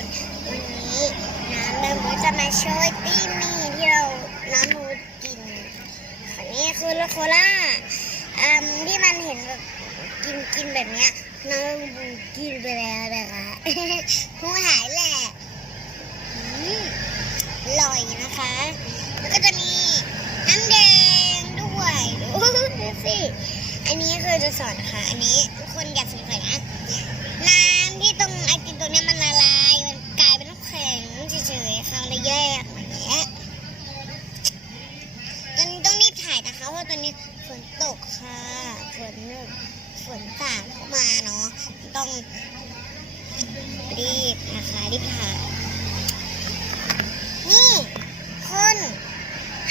นวันนี้น้ำแบมบูจะมาช่วยตี้มี่ที่เราน้ำบูกินอันนี้คือโลโคล่าอืมที่มันเห็นแบบกินกินแบบเนี้ยน้ำแบมบูกินไปแล้วนะคะหูหายแหละอืมอร่อยนะคะ แล้วก็จะมีน้ำแดงด้วยดูสิ อันนี้คือจะสอนนะคะอันนี้ทุกคนอย่าสงสัยนะ ฉยๆค่ะเลยแยกอย่างเงี้ยตอนนี้ต้องรีบถ่ายนะคะเพราะตอนนี้ฝนตกค่ะ ฝนแบบฝนสาดเข้ามาเนาะ ต้องรีบนะคะรีบถ่าย นี่คน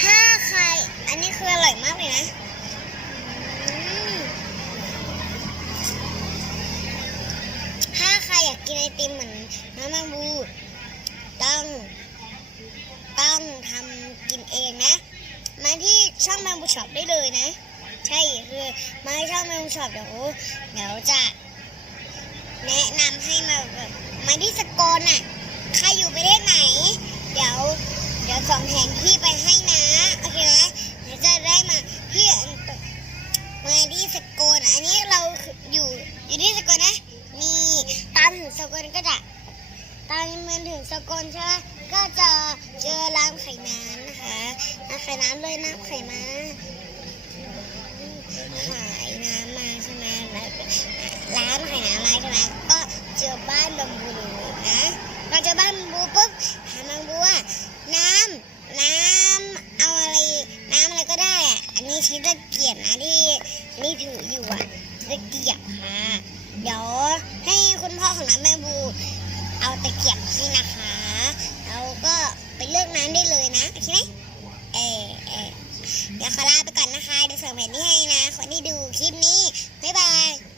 ถ้าใคร อันนี้คืออร่อยมากเลยนะอืมถ้าใครอยากกินไอติมเหมือนน้ำมันบูต้อง ต้องทำกินเองนะ มา ที่ช่องแมงบูช็อปได้เลยนะ ใช่คือมาช่องแมงบูช็อปเดี๋ยวเดี๋ยวจะ แนะนำให้มาแบบมาที่สกลน่ะใครอยู่ประเทศไหน เดี๋ยวเดี๋ยวส่งแผนที่ไปให้นะโอเคนะเดี๋ยวจะได้มาที่มาที่สกลอันนี้เราอยู่อยู่ที่สกลนะนี่ตามถึงสกลก็จะตามมันถึงสกลใช่ไหมก็จะเจอร้านไข่น้ำ นะคะร้านไข่น้ำเลยน้ำไข่มาขายน้ำมาใช่ไหมแล้วร้านไข่น้ำอะไรใช่ไหมก็เจอบ้านบัมบูนะพอเจอบ้านบัมบูปุ๊บถามบัมบูว่าน้ำน้ำเอาอะไรน้ำอะไรก็ได้อะอันนี้ใช้ตะเกียบนะที่นี่ถืออยู่อะตะเกียบค่ะเดี๋ยวให้คุณพ่อของน้ำแมงบูเอาตะเกียบให้นะคะเราก็ไปเลือกน้ำได้เลยนะโอเคไหม ดี๋ยวขอลาไปก่อนนะคะ เดี๋ยวส่งแผนที่ให้นะ คนที่ดูคลิปนี้ บ๊ายบาย